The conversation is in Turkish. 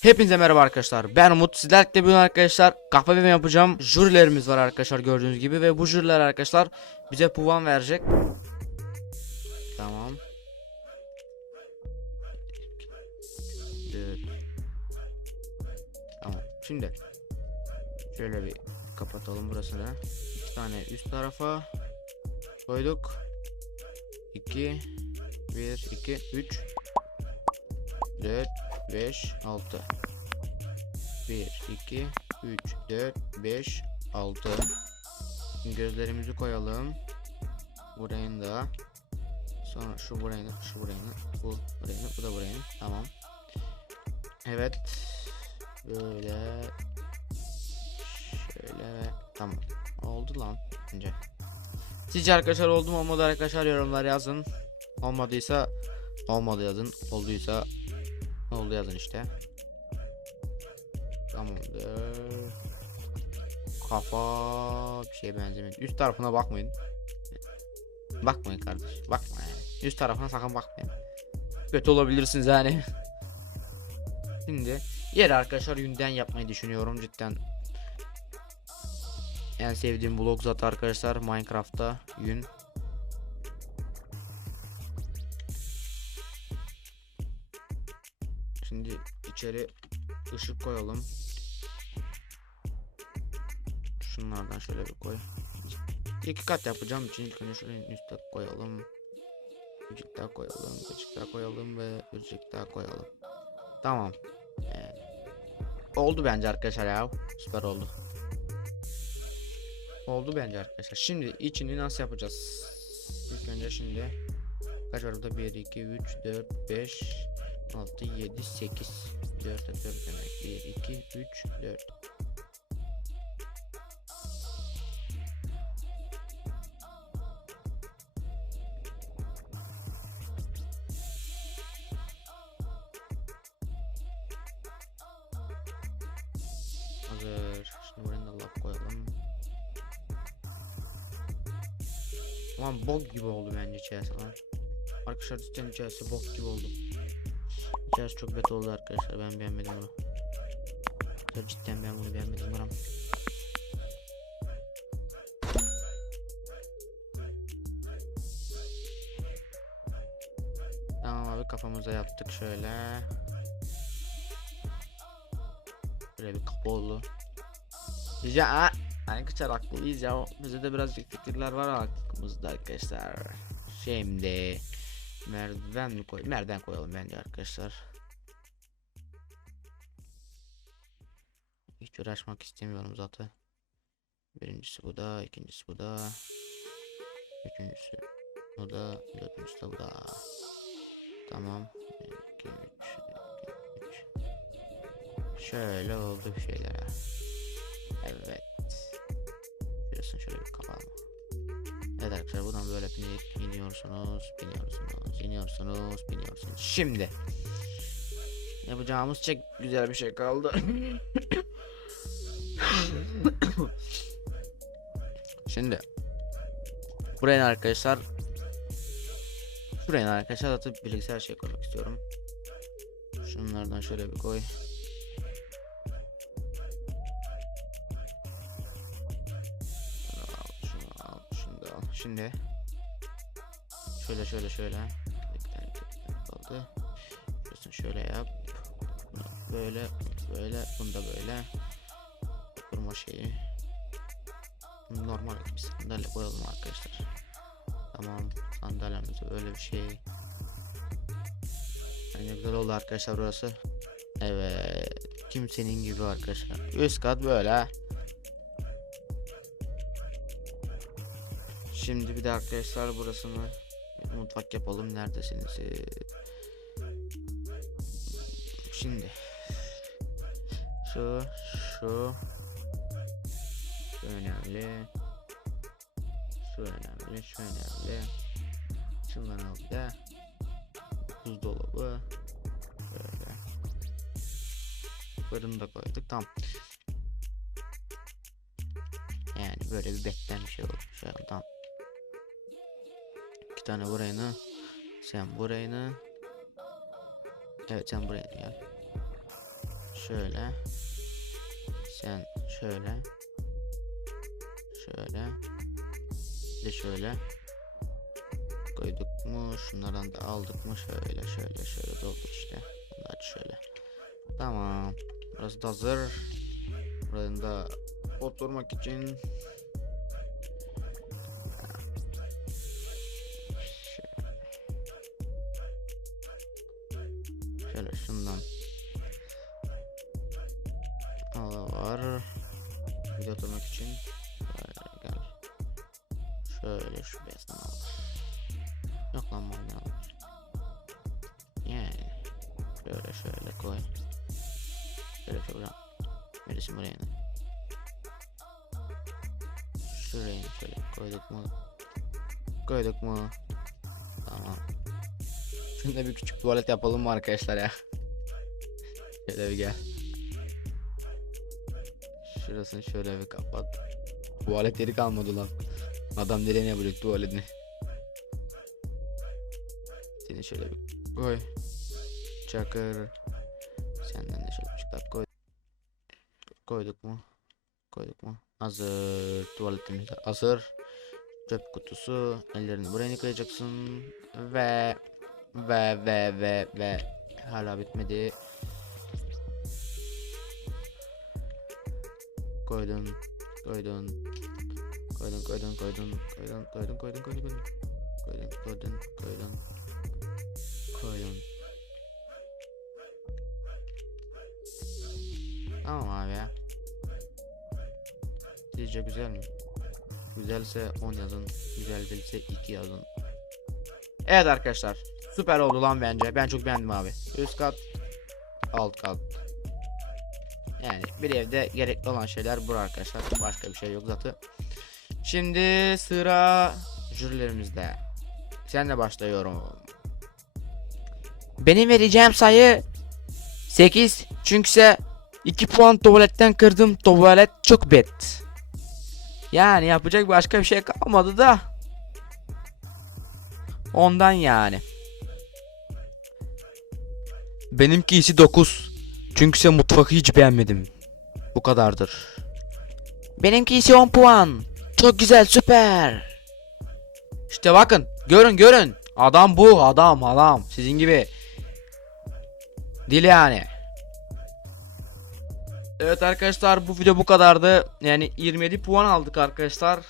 Hepinize merhaba arkadaşlar. Ben Umut. Sizlerle bugün arkadaşlar kahve bebe yapacağım. Jürilerimiz var arkadaşlar gördüğünüz gibi ve bu jüriler arkadaşlar bize puan verecek. Tamam. Evet. Tamam. Şimdi şöyle bir kapatalım burasını. İki tane üst tarafa koyduk. 2 1 2 3 4 5 6 1 2 3 4 5 6 Şimdi gözlerimizi koyalım. Burayını da. Sonra şu burayını şu burayını bu burayını bu da burayını. Tamam. Evet. Böyle. Şöyle. Tamam. Oldu lan bence. Sizce arkadaşlar oldu mu? Olmadı arkadaşlar. Yorumlar yazın. Olmadıysa olmadı yazın. Olduysa oldu yazın işte. Tamamdır. Kafa bir şeye benzemedi. Üst tarafına bakmayın. Bakmayın kardeş. Bakma yani. Üst tarafına sakın bakmayın. Kötü olabilirsiniz yani. Şimdi yeri arkadaşlar yünden yapmayı düşünüyorum cidden. En sevdiğim blok zaten arkadaşlar Minecraft'ta yün. Şimdi içeri ışık koyalım. Şunlardan şöyle bir koy. İki kat yapacağım için ilk önce şuraya üstte koyalım. Bircik daha koyalım, bircik daha koyalım ve bircik daha koyalım. Tamam. Evet. Oldu bence arkadaşlar ya. Süper oldu. Oldu bence arkadaşlar. Şimdi içini nasıl yapacağız? İlk önce şimdi kaç var burada? 1 2 3 4 5 6 7 8 4 4 demek 1 2 3 4 Hazır. Şimdi buraya da laf koyalım. Ulan bok gibi oldu bence içerisi lan. Arkadaşlar cidden içerisi bok gibi oldu. İçerisi çok kötü oldu arkadaşlar. Ben beğenmedim bunu. Ya cidden ben bunu beğenmedim buram. Tamam abi kafamıza yaptık şöyle. Böyle bir kapı oldu. Ya arkadaşlar haklıyız ya. Bize de birazcık fikirler var aklımızda arkadaşlar. Şimdi merdiven mi koy? Merdiven koyalım bence arkadaşlar. Hiç uğraşmak istemiyorum zaten. Birincisi bu da, ikincisi bu da. Üçüncüsü bu da, dördüncüsü de bu da. Tamam. 2 3 3 Şöyle oldu bir şeyler. Evet. Arkadaşlar buradan böyle binip biniyorsunuz, biniyorsunuz, iniyorsunuz, biniyorsunuz. Şimdi yapacağımız çok güzel bir şey kaldı. Şimdi buraya arkadaşlar Şuraya arkadaşlar atıp bilgisayar şey koymak istiyorum. Şunlardan şöyle bir koy. Şimdi şöyle şöyle şöyle Bir tane şöyle yap. Böyle böyle bunu da böyle. Kurma şeyi. Normal bir sandalye koyalım arkadaşlar. Tamam sandalyemize böyle bir şey. Bence güzel oldu arkadaşlar burası. Evet. Kimsenin gibi arkadaşlar. Üst kat böyle. Şimdi bir de arkadaşlar burasını mutfak yapalım. Neredesiniz? Şimdi şu şu şu önemli. Şu önemli, şu önemli. Şundan al bir de. Buzdolabı. Böyle. Fırını da koyduk. Tamam. Yani böyle bir beklen bir şey an tamam. İki tane burayını. Sen burayını. Evet sen buraya gel. şöyle. Sen şöyle. Şöyle. De şöyle. Koyduk mu? Şunlardan da aldık mı? Şöyle şöyle şöyle doldur işte. Bunlar şöyle. Tamam. Burası da hazır. Buradan da oturmak için Şöyle şundan. Hala var. Bir de oturmak için. Böyle gel. Şöyle şu bezden al. Yok lan mavi al Yani Şöyle şöyle koy. Şöyle şöyle Neresi buraya? Şuraya şöyle koyduk mu? Koyduk mu? Tamam Şunda bir küçük tuvalet yapalım mı arkadaşlar ya? Şöyle bir gel. Şurasını şöyle bir kapat. Tuvalet yeri kalmadı lan. Adam nereye ne bırak tuvaletini? Seni şöyle bir koy. Çakır. Senden de şöyle bir çıkar koy. Koyduk mu? Koyduk mu? Hazır. Tuvaletimiz hazır. Çöp kutusu. Ellerini buraya yıkayacaksın. Ve ve ve ve ve hala bitmedi. Koydum, koydum. Koydum, koydum, koydum. Koydum, koydum, koydum, koydum. Koydum, koydum, koydum. Koydum. Tamam abi ya. Sizce güzel mi? Güzelse 10 yazın. Güzel değilse 2 yazın. Evet arkadaşlar Süper oldu lan bence. Ben çok beğendim abi. Üst kat, alt kat. Yani bir evde gerekli olan şeyler bu arkadaşlar. Başka bir şey yok zaten. Şimdi sıra jürilerimizde. Sen de başlıyorum. Benim vereceğim sayı 8. Çünkü 2 puan tuvaletten kırdım. Tuvalet çok bet. Yani yapacak başka bir şey kalmadı da. Ondan yani. Benimki ise 9. Çünkü sen mutfağı hiç beğenmedim. Bu kadardır. Benimki ise 10 puan. Çok güzel süper. İşte bakın görün görün. Adam bu adam adam. Sizin gibi. Dil yani. Evet arkadaşlar bu video bu kadardı. Yani 27 puan aldık arkadaşlar.